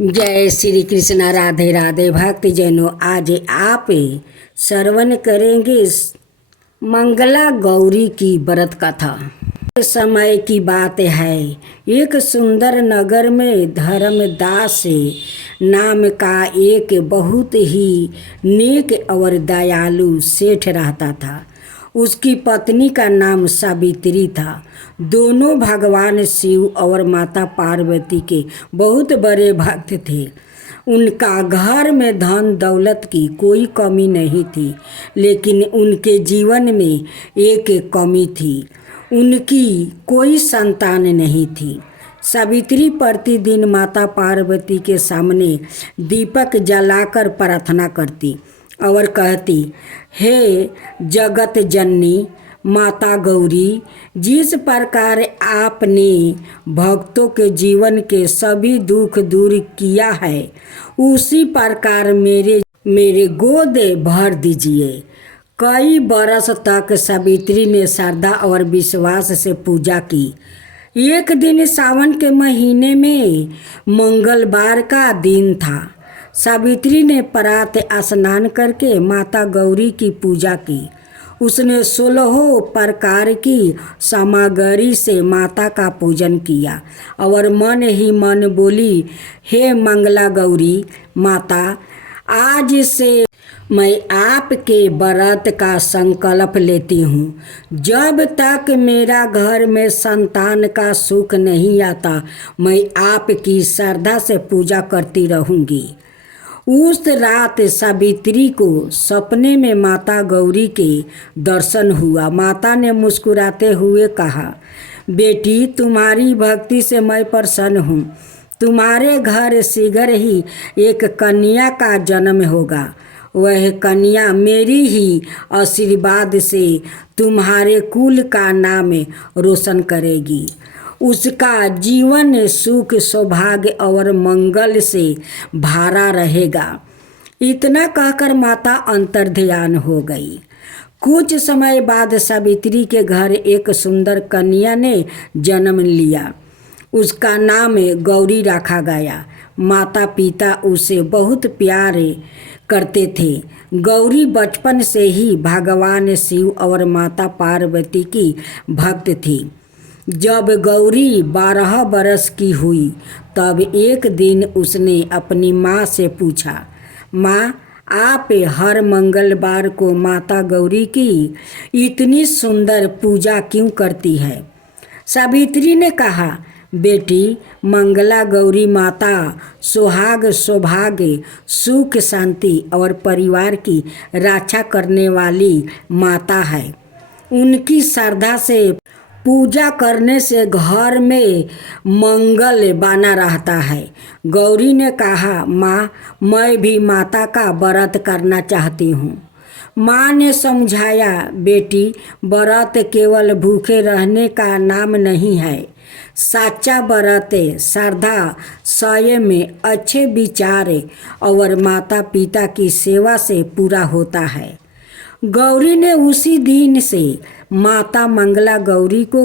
जय श्री कृष्णा। राधे राधे भक्तजनों, आज आप श्रवण करेंगे मंगला गौरी की व्रत कथा। समय की बात है, एक सुंदर नगर में धर्मदास नाम का एक बहुत ही नेक और दयालु सेठ रहता था। उसकी पत्नी का नाम सावित्री था। दोनों भगवान शिव और माता पार्वती के बहुत बड़े भक्त थे। उनका घर में धन दौलत की कोई कमी नहीं थी, लेकिन उनके जीवन में एक कमी थी, उनकी कोई संतान नहीं थी। सावित्री प्रतिदिन माता पार्वती के सामने दीपक जलाकर प्रार्थना करती और कहती, हे जगत जननी माता गौरी, जिस प्रकार आपने भक्तों के जीवन के सभी दुख दूर किया है, उसी प्रकार मेरे गोद भर दीजिए। कई बरस तक सावित्री ने श्रद्धा और विश्वास से पूजा की। एक दिन सावन के महीने में मंगलवार का दिन था। सावित्री ने प्रातः स्नान करके माता गौरी की पूजा की। उसने 16 प्रकार की सामग्री से माता का पूजन किया और मन ही मन बोली, हे मंगला गौरी माता, आज से मैं आपके व्रत का संकल्प लेती हूँ। जब तक मेरा घर में संतान का सुख नहीं आता, मैं आपकी श्रद्धा से पूजा करती रहूँगी। उस रात सावित्री को सपने में माता गौरी के दर्शन हुआ। माता ने मुस्कुराते हुए कहा, बेटी, तुम्हारी भक्ति से मैं प्रसन्न हूँ। तुम्हारे घर शीघ्र ही एक कन्या का जन्म होगा। वह कन्या मेरी ही आशीर्वाद से तुम्हारे कुल का नाम रोशन करेगी। उसका जीवन सुख सौभाग्य और मंगल से भरा रहेगा। इतना कहकर माता अंतर्ध्यान हो गई। कुछ समय बाद सावित्री के घर एक सुंदर कन्या ने जन्म लिया। उसका नाम गौरी रखा गया। माता पिता उसे बहुत प्यार करते थे। गौरी बचपन से ही भगवान शिव और माता पार्वती की भक्त थी। जब गौरी 12 बरस की हुई, तब एक दिन उसने अपनी माँ से पूछा, माँ, आप हर मंगलवार को माता गौरी की इतनी सुंदर पूजा क्यों करती है? सावित्री ने कहा, बेटी, मंगला गौरी माता सुहाग सौभाग्य सुख शांति और परिवार की रक्षा करने वाली माता है। उनकी श्रद्धा से पूजा करने से घर में मंगल बना रहता है। गौरी ने कहा, माँ, मैं भी माता का व्रत करना चाहती हूँ। माँ ने समझाया, बेटी, व्रत केवल भूखे रहने का नाम नहीं है। सच्चा व्रत श्रद्धा, संयम में अच्छे विचार और माता पिता की सेवा से पूरा होता है। गौरी ने उसी दिन से माता मंगला गौरी को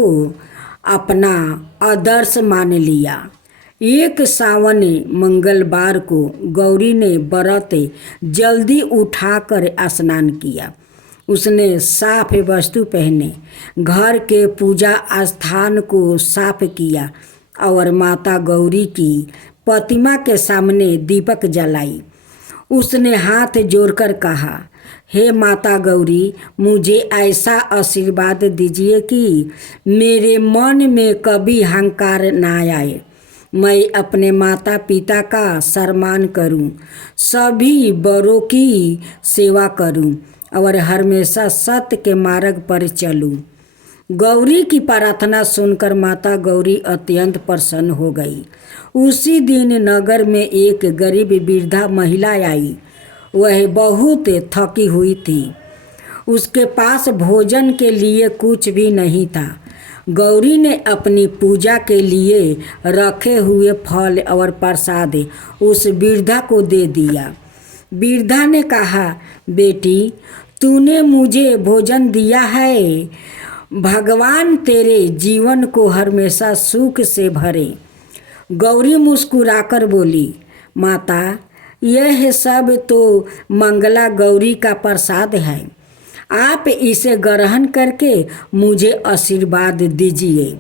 अपना आदर्श मान लिया। एक सावन मंगलवार को गौरी ने व्रत जल्दी उठाकर स्नान किया। उसने साफ वस्त्र पहने, घर के पूजा स्थान को साफ किया और माता गौरी की प्रतिमा के सामने दीपक जलाई। उसने हाथ जोड़कर कहा, हे माता गौरी, मुझे ऐसा आशीर्वाद दीजिए कि मेरे मन में कभी अहंकार ना आए। मैं अपने माता पिता का सम्मान करूं, सभी बड़ों की सेवा करूं और हमेशा सत्य के मार्ग पर चलूं। गौरी की प्रार्थना सुनकर माता गौरी अत्यंत प्रसन्न हो गई। उसी दिन नगर में एक गरीब वृद्धा महिला आई। वह बहुत थकी हुई थी। उसके पास भोजन के लिए कुछ भी नहीं था। गौरी ने अपनी पूजा के लिए रखे हुए फल और प्रसाद उस वृद्धा को दे दिया। वृद्धा ने कहा, बेटी, तूने मुझे भोजन दिया है। भगवान तेरे जीवन को हमेशा सुख से भरे। गौरी मुस्कुराकर बोली, माता, यह सब तो मंगला गौरी का प्रसाद है। आप इसे ग्रहण करके मुझे आशीर्वाद दीजिए।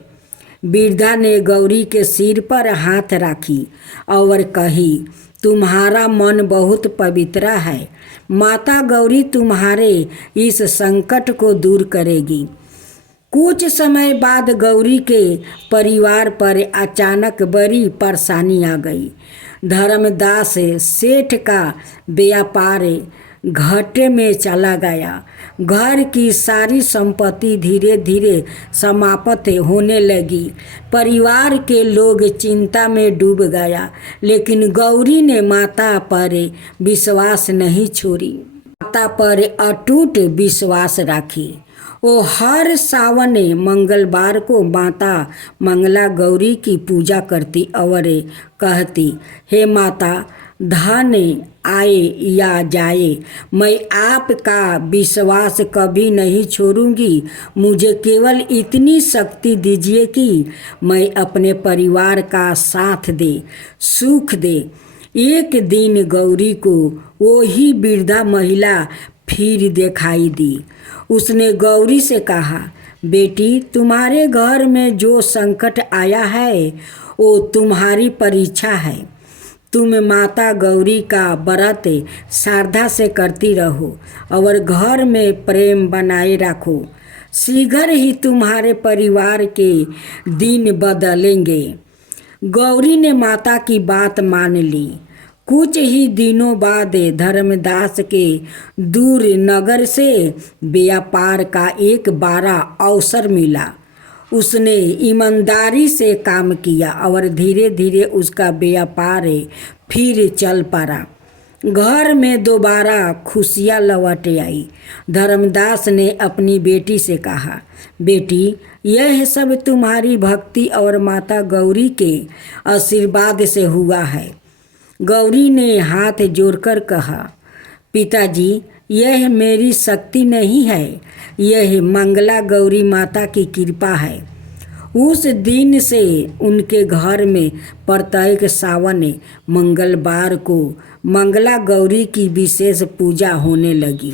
वृद्धा ने गौरी के सिर पर हाथ राखी और कही, तुम्हारा मन बहुत पवित्र है। माता गौरी तुम्हारे इस संकट को दूर करेगी। कुछ समय बाद गौरी के परिवार पर अचानक बड़ी परेशानी आ गई। धर्मदास सेठ का व्यापार घाटे में चला गया। घर की सारी संपत्ति धीरे धीरे समाप्त होने लगी। परिवार के लोग चिंता में डूब गया, लेकिन गौरी ने माता पर विश्वास नहीं छोड़ी। माता पर अटूट विश्वास राखी। वो हर सावन मंगलवार को माता मंगला गौरी की पूजा करती और कहती, हे माता, धन आए या जाए, मैं आपका विश्वास कभी नहीं छोड़ूंगी। मुझे केवल इतनी शक्ति दीजिए कि मैं अपने परिवार का साथ दे, सुख दे। एक दिन गौरी को वही वृद्धा महिला फिर दिखाई दी। उसने गौरी से कहा, बेटी, तुम्हारे घर में जो संकट आया है वो तुम्हारी परीक्षा है। तुम माता गौरी का व्रत श्रद्धा से करती रहो और घर में प्रेम बनाए रखो। शीघ्र ही तुम्हारे परिवार के दिन बदलेंगे। गौरी ने माता की बात मान ली। कुछ ही दिनों बाद धर्मदास के दूर नगर से व्यापार का एक बड़ा अवसर मिला। उसने ईमानदारी से काम किया और धीरे धीरे उसका व्यापार फिर चल पड़ा। घर में दोबारा खुशियाँ लौट आई। धर्मदास ने अपनी बेटी से कहा, बेटी, यह सब तुम्हारी भक्ति और माता गौरी के आशीर्वाद से हुआ है। गौरी ने हाथ जोड़कर कहा, पिताजी, यह मेरी शक्ति नहीं है, यह मंगला गौरी माता की कृपा है। उस दिन से उनके घर में प्रत्येक सावन मंगलवार को मंगला गौरी की विशेष पूजा होने लगी।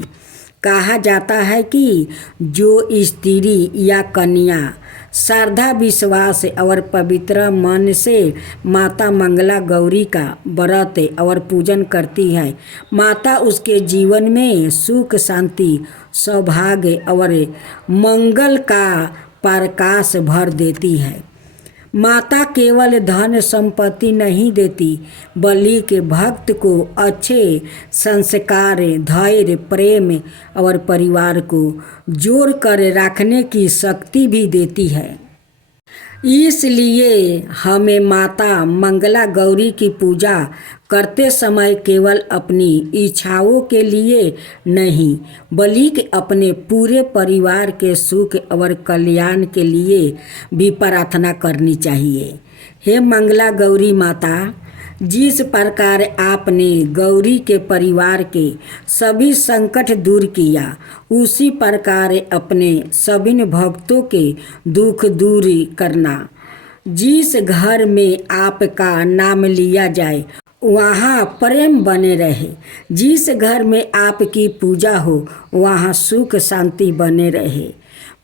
कहा जाता है कि जो स्त्री या कन्या श्रद्धा, विश्वास और पवित्र मन से माता मंगला गौरी का व्रत और पूजन करती है, माता उसके जीवन में सुख, शांति, सौभाग्य और मंगल का प्रकाश भर देती है। माता केवल धन संपत्ति नहीं देती, बल्कि भक्त को अच्छे संस्कार, धैर्य, प्रेम और परिवार को जोड़ कर रखने की शक्ति भी देती है। इसलिए हमें माता मंगला गौरी की पूजा करते समय केवल अपनी इच्छाओं के लिए नहीं, बल्कि अपने पूरे परिवार के सुख और कल्याण के लिए भी प्रार्थना करनी चाहिए। हे मंगला गौरी माता, जिस प्रकार आपने गौरी के परिवार के सभी संकट दूर किया, उसी प्रकार अपने सभी भक्तों के दुख दूर करना। जिस घर में आपका नाम लिया जाए वहाँ प्रेम बने रहे। जिस घर में आपकी पूजा हो वहाँ सुख शांति बने रहे।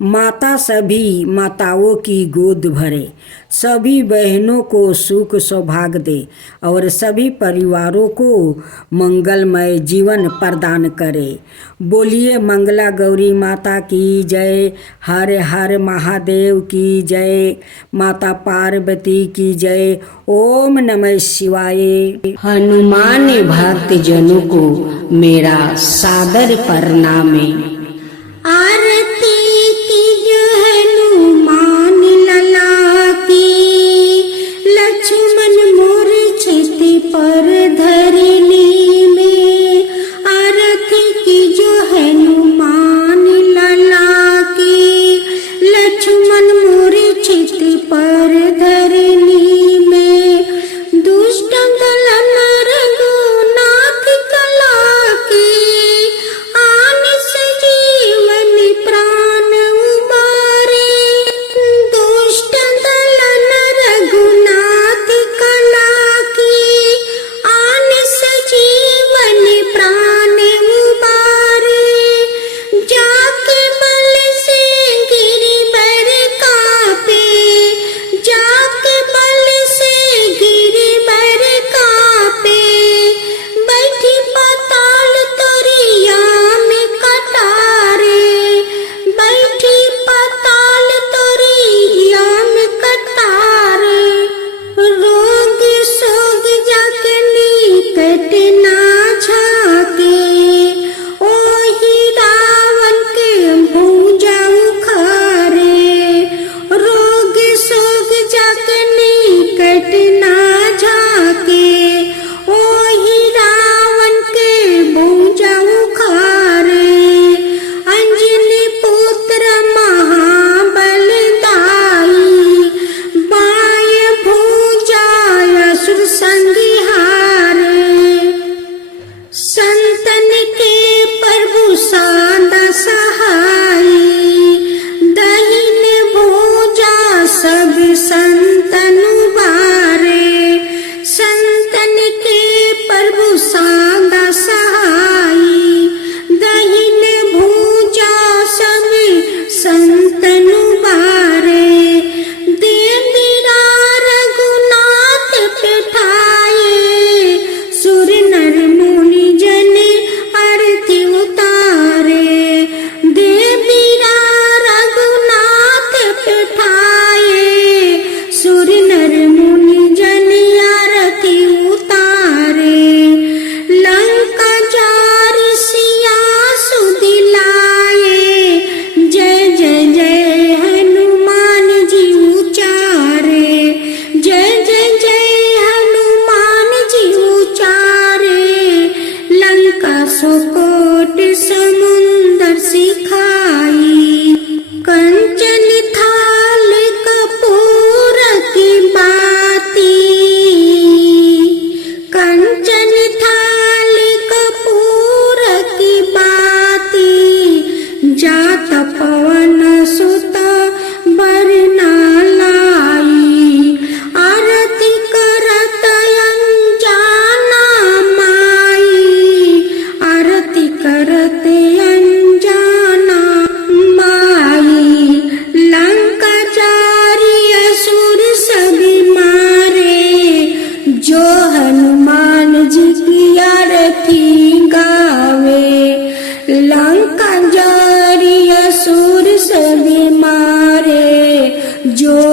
माता सभी माताओं की गोद भरे, सभी बहनों को सुख सौभाग्य दे और सभी परिवारों को मंगलमय जीवन प्रदान करे। बोलिए मंगला गौरी माता की जय। हर हर महादेव की जय। माता पार्वती की जय। ओम नमः शिवाय। हनुमान भक्त जनों को मेरा सादर प्रणाम। आरती हनुमान लला की, लक्ष्मण मूर्छित पर धरनी में। आरती की जो हनुमान लला की, लक्ष्मण मूर्छित पर धरनी में। दुष्ट दलन रघुनाथ कला की, आन सजी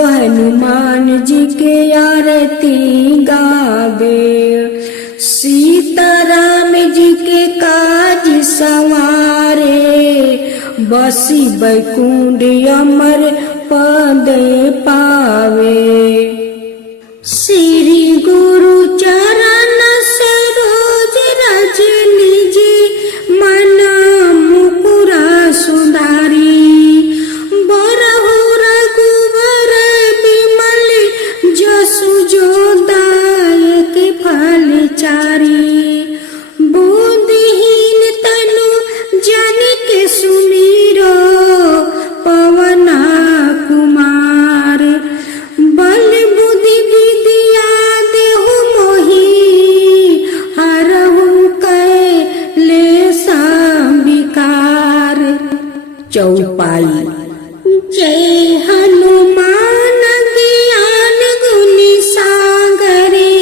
हनुमान जी के आरती गावे, सीताराम जी के काज संवारे, बसी बैकुंठ अमर पद पावे। श्री गुरु चरण सरोज रज निजी, मन मुकुरा सुधारी, बरहु रघुबर बिमल जसु जो दायक फल चारी, बुद्धिहीन तनु जानिके सुमिरो, पवन कुमार बल बुद्धि विद्या देहु मोहि, हरहु कैलेस विकार। चौपाई। जय हनुमान ज्ञान गुण सागरे,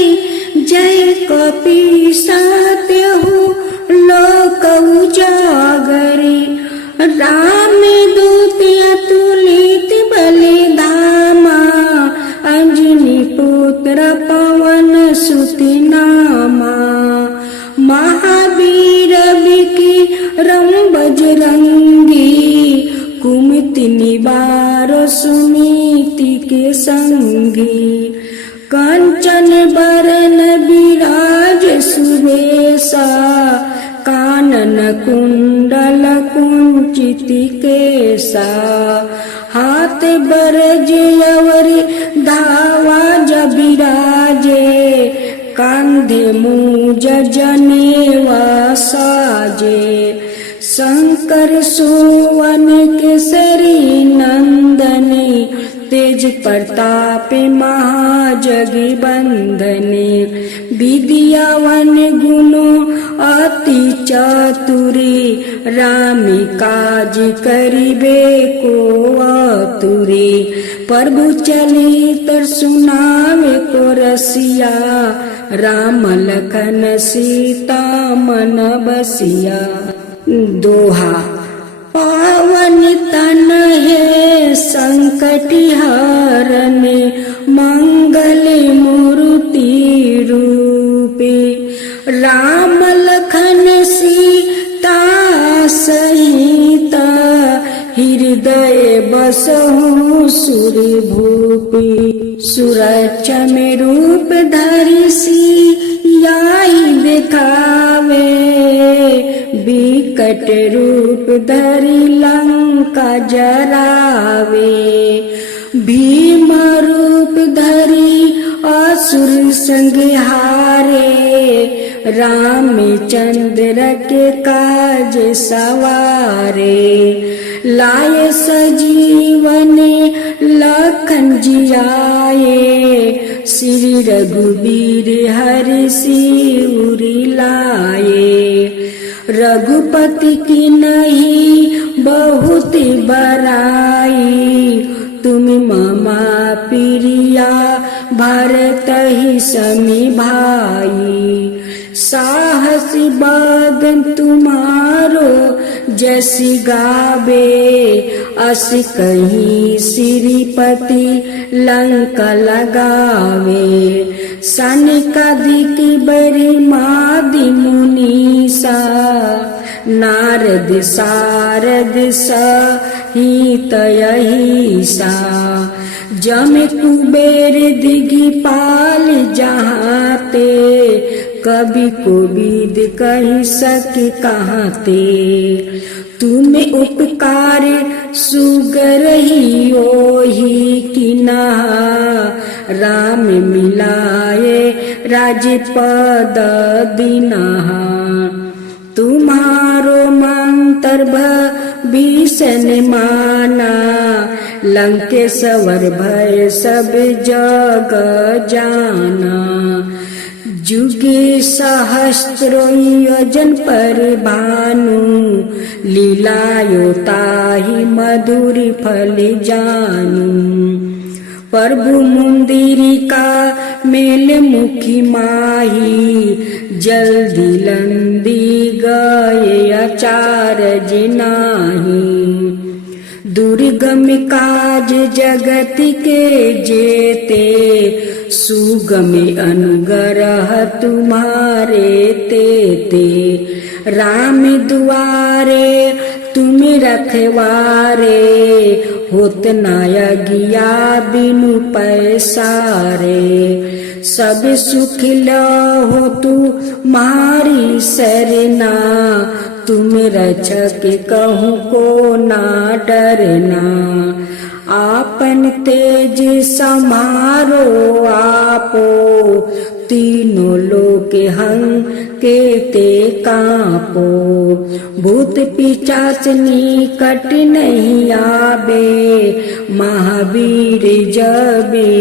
जय कपीस तिहु लोक उजागरे, राम दूत अतुलित बलि धामा, अंजनी पुत्र पवन सुत नामा, महावीर विक्रम बजरंगी, कुमति निवार सुनीति के संगी, कंचन बरन विराज सुबेसा, कानन कुंडल कुंचित केसा, हाथ बरज अवरि धावा जबिराजे, कांधे मूज जनेवा साजे, शंकर सुवन केसरी नंदने, तेज प्रताप महाजगी बंदने, विद्यावन गुणो अति चातुरी, राम काज करिबे को आतुरी, प्रभु चलित सुनावे को रसिया, राम लखन सीता मन बसिया। दोहा। पावन तन है संकट हरने, मंगल मूर्ति रूपे, राम लखन सीता सहित, हृदय बसहु सुर भूपि, सुरक्षा में रूप धरि सियाहि दिखावे, विकट रूप धरि लंका जरावे, भीम रूप धरि असुर संहारे, रामचंद्र के काज सवारे, लाए सजीवन लखन जियाए, श्री रघुबीर हरि सिर लाए, रघुपति की नहीं बहुत बड़ाई, तुम ममा प्रिया भरत ही समी भाई, साहसी बादन तुम्हारो जैसी गावे, अस कहीं श्रीपति लंका लगावे, सनकादिक बरी मादि मुनीसा, नारद सारद सहित अहिसा, जम कुबेर दिगपाल जहाते, कवि कोविद कहि सके कहाते, तुम उपकार सुगर ही ओहि किना, राम मिलाए राजपद दीनहा, तुम्हारो मंत्र भीषण माना, लंकेश्वर भय सब जग जाना, जुगे सहस्रो योजन पर भानु, लीलायो ताहि मधुर फल जानू, प्रभु मुंदिरिका मेल मुखी माही, जल्दी लंदी गए अचार जिनाही, दुर्गम काज जगत के जेते, सुगम अनुग्रह तुम्हारे तेते। राम दुआरे तुम रखवारे, होत ना अगिया बिनु पैसारे। सब सुख लहो तुम्हारी सरना, तुम रक्षक कहूँ को ना डरना। आपन तेज समारो आपो, तीनों लोक हंकेते कांपो। भूत पिशाच निकट नहीं आवे, महावीर जबे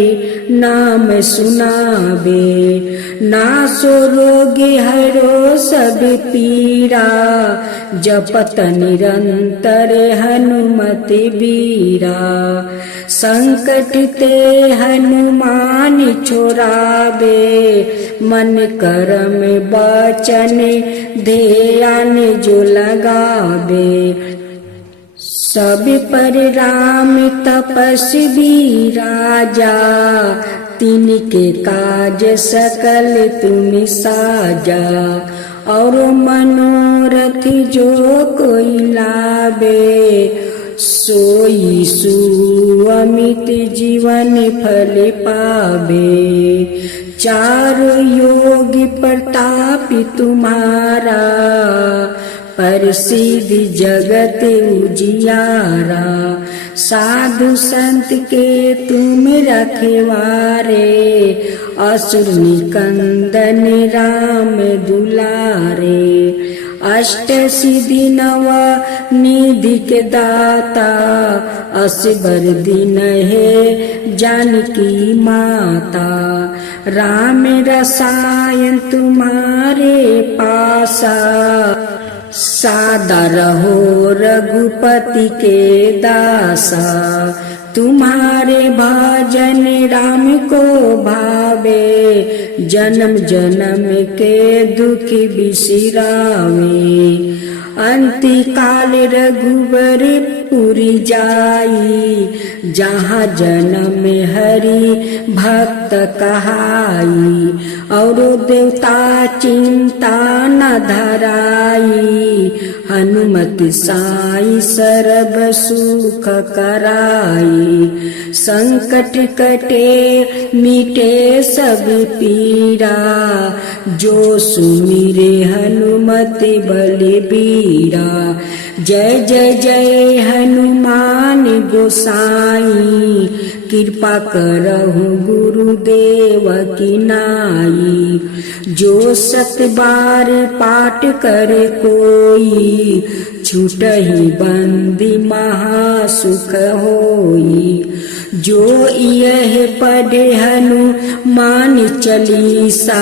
नाम सुनावे। नासो रोग हरो सब पीरा, जपत निरंतर हनुमत बीरा। संकट ते हनुमान छोड़ावे, मन कर्म वचन ध्यान जो लगावे। सब पर राम तपस्वी राजा, तिनके काज सकल तुम साजा। और मनोरथ जो कोई लावे, सोई सुअमित जीवन फल पावे। चार योग प्रताप तुम्हारा, प्रसिद्ध जगत उजियारा। साधु संत के तुम रखवारे, असुर निकंदन राम दुलारे। अष्ट सिद्धि नव निधि के दाता, असबर दिन है जानकी माता। राम रसायन तुम्हारे पासा, सादा रहो रघुपति के दासा। तुम्हारे भजन राम को भावे, जन्म जन्म के दुख बिसरावे। अंति काल रघुबर पुरी जाई, जहाँ जन्म हरि भक्त कहाई। और देवता चिंता न धराई, हनुमत साई सर्व सुख कराई। संकट कटे मिटे सब पीरा, जो सुमिरे हनुमत बलबीरा। जय जय जय हनुमान गोसाई, कृपा करहु गुरुदेव की नाई। जो सत बार पाठ करे कोई, छूटहि बंदी महासुख होई। जो यह पढ़े हनुमान चालीसा,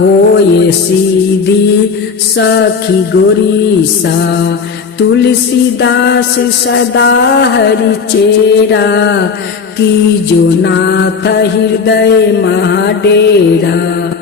होए सीधी सखी गोरीसा। तुलसीदास सदा हरि चेरा, की जो नाथ हृदय महाडेरा।